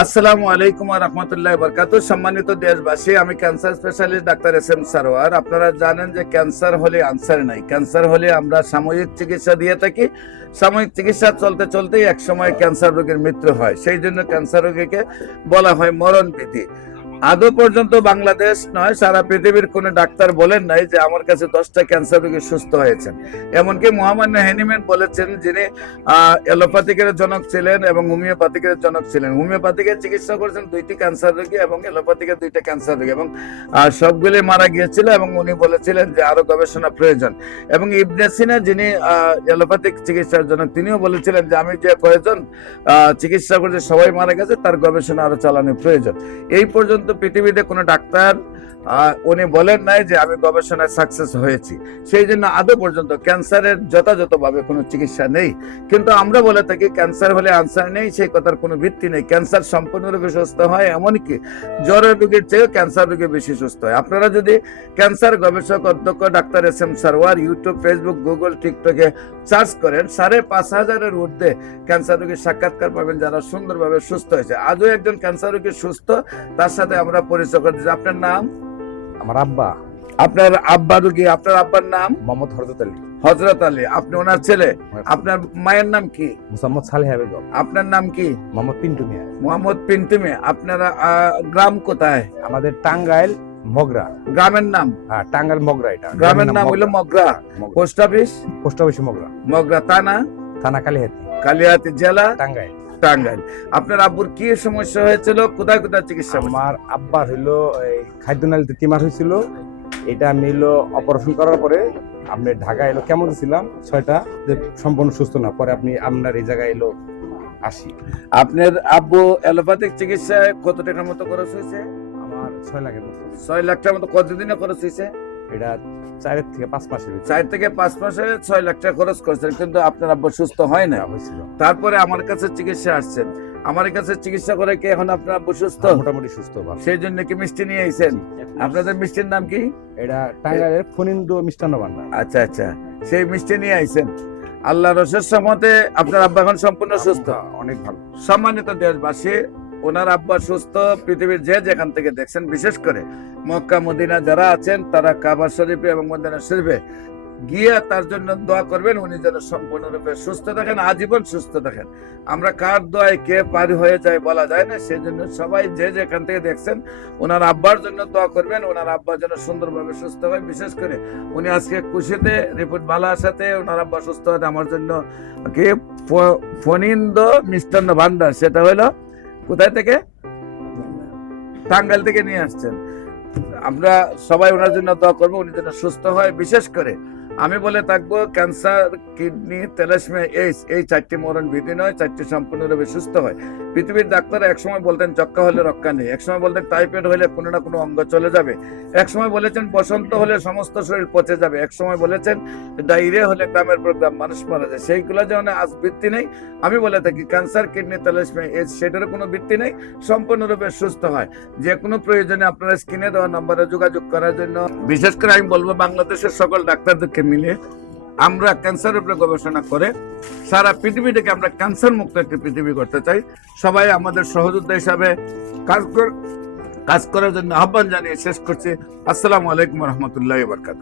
আসসালামু আলাইকুম ওয়া রাহমাতুল্লাহি ওয়া বারাকাতুহু। সম্মানিত দেশবাসী, আমি cancer specialist doctor S M Sarwar. আপনারা জানেন যে ক্যান্সার হলে আনসার নাই। ক্যান্সার হলে আমরা সাময়িক চিকিৎসা দিয়ে থাকি। সাময়িক চিকিৎসা চলতে চলতেই একসময় ক্যান্সার রোগের মৃত্যু হয়। সেই জন্য ক্যান্সার রোগীকে বলা হয় মরণ ভীতি। আদৌ পর্যন্ত বাংলাদেশ নয়, সারা পৃথিবীর কোনো ডাক্তার বলেন নাই যে আমার কাছে 10টা ক্যান্সার রোগী সুস্থ হয়েছেন। এমনকি মহামান্য হ্যানিম্যান বলেছেন, যিনি এলোপ্যাথিকের জনক ছিলেন এবং হোমিওপ্যাথিকের জনক ছিলেন। হোমিওপ্যাথিকের চিকিৎসা করেছেন 2টি ক্যান্সার রোগী এবং এলোপ্যাথিকের 2টা ক্যান্সার রোগী, এবং সবগুলি মারা গিয়েছিল। এবং উনি বলেছিলেন যে আরো গবেষণা প্রয়োজন। এবং ইবনে সিনা, যিনি এলোপ্যাথিক চিকিৎসার জনক, তিনিও বলেছিলেন যে আমি যে কয়েকজন চিকিৎসা করছি সবাই মারা গেছে, তার গবেষণা আরো চালানো প্রয়োজন। এই পর্যন্ত পৃথিবীতে কোনো ডাক্তার উনি বলেন নাই যে আমি গবেষণায় সাকসেস হয়েছি। সেই জন্য আদৌ পর্যন্ত ক্যান্সারের যথাযথভাবে কোনো চিকিৎসা নেই। কিন্তু আমরা বলে থাকি ক্যান্সার হলে আনসার নেই, সেই কথার কোনো ভিত্তি নেই। ক্যান্সার সম্পূর্ণরূপে সুস্থ হয়, এমনকি জ্বরের রোগীর চেয়েও ক্যান্সার রোগী বেশি সুস্থ হয়। আপনারা যদি ক্যান্সার গবেষক অধ্যক্ষ doctor S M Sarwar YouTube, Facebook, Google, টিকটকে সার্চ করেন, 5,500-এর ঊর্ধ্বে ক্যান্সার রোগীর সাক্ষাৎকার পাবেন যারা সুন্দরভাবে সুস্থ হয়েছে। আজও একজন ক্যান্সার রোগী সুস্থ, তার সাথে আমরা পরিচয় করে দিচ্ছি। আপনার নাম? আমার আব্বা। আপনার আব্বা রোগী, আপনার আব্বার নাম? মোহাম্মদ হযরত আলী। হযরত আলী, আপনি ওনার ছেলে। আপনার মায়ের নাম কি? মুসাম্মদ সালেহা বেগম। আপনার নাম কি? মোহাম্মদ পিন্টু মিয়া। মোহাম্মদ পিন্টু মিয়া। আপনারা গ্রাম কোথায়? আমাদের টাঙ্গাইল মগরা। গ্রামের নাম? হ্যাঁ, টাঙ্গাইল মগরা। এটা গ্রামের নাম হলো Mogra. Post office? Post office Mogra. Mogra থানা? থানা কালিহাতী। কালিহাতী জেলা? টাঙ্গাইল। টাঙ্গাইল। আপনার আব্বুর কি সমস্যা হয়েছিল? কোথায় কোথায় চিকিৎসা? আমার আব্বার হইলো খাদ্যনালীতে টিমার হয়েছিল। এটা আমি অপারেশন করার পরে আপনি ঢাকা কেমন ছিলাম 6টা, যে সম্পূর্ণ সুস্থ না। পরে আপনার এই জায়গায় আসি। আপনার আব্বু অ্যালোপ্যাথিক চিকিৎসায় কত টাকার মতো খরচ হয়েছে? আমার 6 লাখের মতো। 6 লাখ টাকার মতো। কতদিনে খরচ হয়েছে? এটা 4 থেকে 5 মাসের। 4 থেকে 5 মাসে 6 লাখ টাকা খরচ করেছেন, কিন্তু আপনার আব্বু সুস্থ হয় না। হয়েছিল। তারপরে আমার কাছে চিকিৎসা আসছেন। আমার কাছে চিকিৎসা করে কি এখন আপনার আব্বু সুস্থ? মোটামুটি সুস্থ। সেই জন্য কি মিষ্টি নিয়ে আইছেন? আপনাদের মিষ্টির নাম কি? এটা টাঙ্গাইলের ফনিন্দু মিষ্টান্ন ভান্ডার। আচ্ছা আচ্ছা, সেই মিষ্টি নিয়ে আইছেন। আল্লাহর রসের সম্মতে আপনার আব্বা এখন সম্পূর্ণ সুস্থ। অনেক ভালো। সম্মানিত দেশবাসী, ওনার আব্বা সুস্থ। পৃথিবীর যে যেখান থেকে দেখছেন, বিশেষ করে মক্কা মদিনা যারা আছেন, তারা কাবা শরীফে এবং মদিনা শরীফে গিয়ে তার জন্য দোয়া করবেন, উনি যেন সম্পূর্ণরূপে সুস্থ থাকেন, আজীবন সুস্থ থাকেন। আমরা কার দোয়ায় কে পারি হয়ে যায় বলা যায় না। সেই জন্য সবাই যে যেখান থেকে দেখছেন, ওনার আব্বার জন্য দোয়া করবেন, ওনার আব্বা যেন সুন্দরভাবে সুস্থ হয়। বিশেষ করে উনি আজকে খুশিতে রিপোর্ট ভালো আসাতে ওনার আব্বা সুস্থ হয়। আমার জন্য কি ফনিন্দ মিষ্টান্ন ভান্ডার, সেটা হলো কোথায় থেকে? টাঙ্গাইল থেকে নিয়ে আসছেন। আমরা সবাই ওনার জন্য দোয়া করবো, উনি যেন সুস্থ হয়। বিশেষ করে আমি বলে থাকবো, ক্যান্সার, কিডনি, তেলাসমিয়া, এইডস, এই 4টি মরণ ভীতি নয়, 4টি সম্পূর্ণরূপে সুস্থ হয়। পৃথিবীর ডাক্তার একসময় বলতেন যক্ষা হলে রক্ষা নেই, একসময় বলতেন টাইফয়েড হলে কোনো না কোনো অঙ্গ চলে যাবে, একসময় বলেছেন বসন্ত হলে সমস্ত শরীর পচে যাবে, একসময় বলেছেন ডায়রিয়া হলে গ্রামের পর গ্রাম মানুষ মারা যায়। সেইগুলো যেমন আজ ভিত্তি নেই, আমি বলে থাকি ক্যান্সার, কিডনি, তেলাসমিয়া, এইডস, সেটারও কোনো ভিত্তি নেই, সম্পূর্ণরূপে সুস্থ হয়। যে কোনো প্রয়োজনে আপনারা স্ক্রিনে দেওয়া নম্বরে যোগাযোগ করার জন্য। বিশেষ করে আমি বলবো, বাংলাদেশের সকল ডাক্তারদেরকে মিলে আমরা ক্যান্সারের উপরে গবেষণা করে সারা পৃথিবীটাকে আমরা ক্যান্সার মুক্ত একটি পৃথিবী করতে চাই। সবাই আমাদের সহযোদ্ধা হিসাবে কাজ করার জন্য আহ্বান জানিয়ে শেষ করছি। আসসালামু আলাইকুম রহমতুল্লাহ বারকাতুহু।